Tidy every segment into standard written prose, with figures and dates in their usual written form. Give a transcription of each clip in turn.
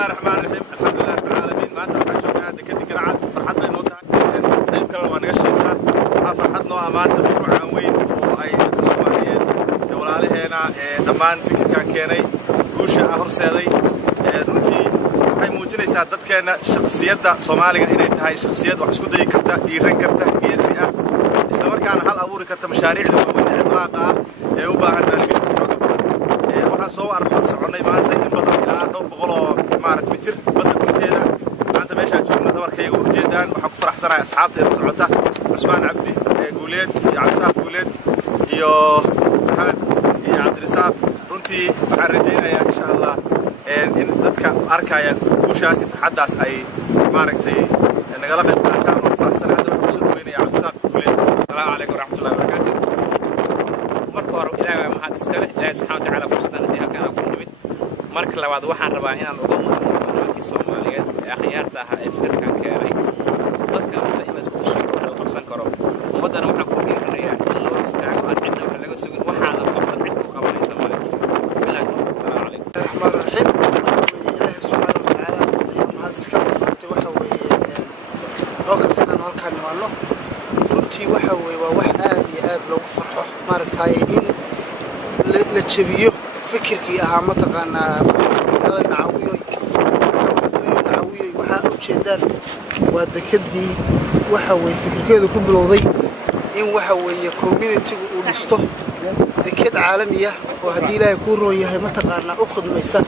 الله الرحمن الرحيم الحمد لله رب العالمين ما أنت وحنا دكتي قرعة فرحت بين وتع يمكن لو نقشيسها فرحتنا أمانة مشروع وين وأي تسمعين ولا عليه هنا دمان فكر كان كيني وش أهرسالي runtii waxay muujinaysaa dadkeena shakhsiyadda Soomaaliga inay tahay shakhsiyad wax isku day karta dhiiran karta geesi ah isla markaana hal abuuri karta mashaariicda waaweyn ee iblaaqa ah ee u baahan maalgelin xoog badan waxaan soo arkaa soconay maanta in badan ilaa 200 oo mitir badda gunteeda maanta meesha joogna dabarkayga u jeedaan waxaan ku faraxsanahay asxaabteena socota Cusmaan Cabdi Guuleed iyo Cabsaab Guuleed iyo Maxamed iyo Cabdirasaaq runtii waxaan rajaynayaa insha Allah in dadka arkaya guushaasi farxadaas ay maaragtay nagala qayb qaataan oo faraxsan hadda waxaan soo dhaweynaya Cabdisaaq Guuleed. Assalaamu calaykum waraxmatullaahi wabarakaatuh. Marka hore Ilaahay maxaad iska leh Ilaahay subxaanahu wa ta'aala fursadan si halkaan aan ku nimid. Marka labaad waxaan rabaa inaan uga muuqdo dadka Soomaaliyeed ee akhyaarta ah ee fikirkan keenay dadka musa in isku tashigo oo qabsan karo ummadana waxaan ku dhiirinayaa in loo istaago aan cidna wax laga sugin waxaana qabsan cid ku qabanaysa male. Assalaamu calaykum. الرحمن الرحيم إلهي سبحانه وتعالى هذا سكر runtii waxa weeye halkan halkaan nimaano runtii waxa weeye waa wax aad iyo aad loogu farxo maaragtay in la jabiyo fikirkii ahaa mataqaanaa nacaawiyo waxa u jeedaan waa dekadii waxa weeye fikirkeedu ku bilowday in waxa weeye community uu dhisto dekad caalami ah oo hadii Ilaahay ku roon yahay mataqaanaa u khidmaysan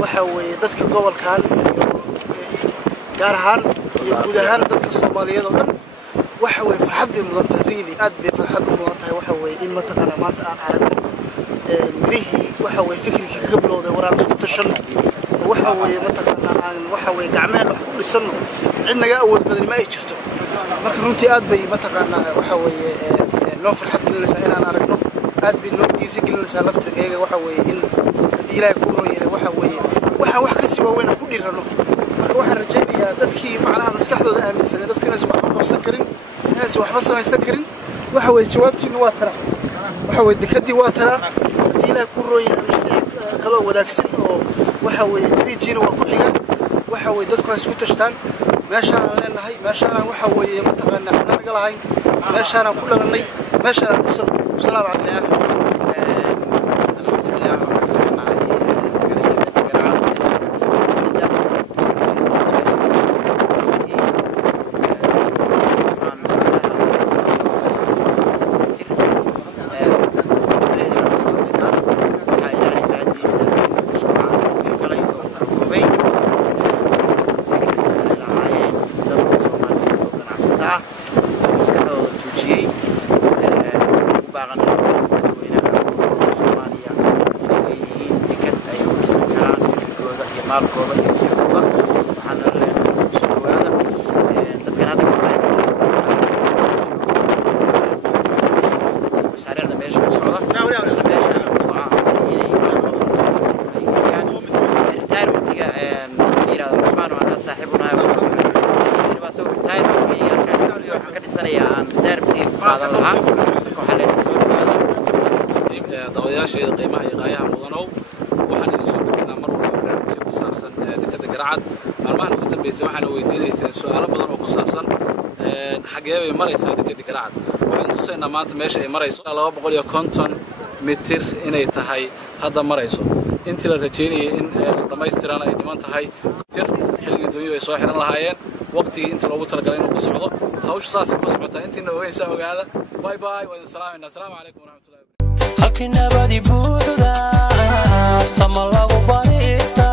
waxa weeye dadka gobolkan gaar ahaan iyo guud ahaan dadka Soomaaliyeed oo dhan waxa weeye farxad bay mudan tahay really aad bay farxad u mudan tahay waxa weeye in mataqaanaa maanta aan aragno mirihii waxa weeye fikirkii ka bilowday waraan isku tashan waxa weeye mataqaanaa aan waxa weeye gacmaha wax ku dhisano cid naga awood badan ma ay jirto marka runtii aad bay mataqaanaa waxa weeye loo farxad gelinaysa inaan aragno aad bay loo dhiirigelinaysaa laftirkayga waxa weeye in hadii Ilaahay ku roon yahay waxa weeye waxa wax ka sii waaweyn ku dhiirano marka waxaan rajaynayaa dadkii macnaha maskaxdooda aaminsan dadku inay wax qabsan karin inay waxba samaysan karin waxa weeye jawaabtiina waa tara waxa weeye dekadii waa tara hadii Ilaahay ku roon yahay kala wadaagsan oo waxa weeye trijiina waa ku xiga waxa weeye dadku ay isku tashtaan meeshaan leenahay meeshaan waxa weeye mataqaanaa naga lahayn meeshaan ku dhalanay meeshaan dhisan salaam calaykum maalkooda iyo iskaba waxaan leeyahay soo dhawaada dadkan hadda mashaariicda meesha ka socda retirementiga yiraahdo Cusmaan waa saaxiibuna waxaan ka dhisanayaa aan retirement qaadan lahaa waxaan leeyahay soo dhawaada daawadayaasheeda qiimaha iyo qaayaha mudanow waxaan idin soo gudbinaa mar walba barnaamijyo ku saabsan dekada garacad maalmahan ugu dambeysay waxaana weydiinayseen su'aalo badan oo ku saabsan xagee bay maraysaa dekada garacad waxaan tusaynaa maanta meesha ay marayso 250 mitir inay tahay hadda marayso intii la rajeynayay in dhamaystirana ay dhiman tahay tir xilligii doonyo ay soo xiran lahaayeen waqtigii inta loogu talagalay inuu ku socdo hawsha saas ku socota intiina ogeysa ogaada bye bye wa salaamayna assalaamu calaykum waraxmatullaahi halkii nabadi buuxda sama lagu barista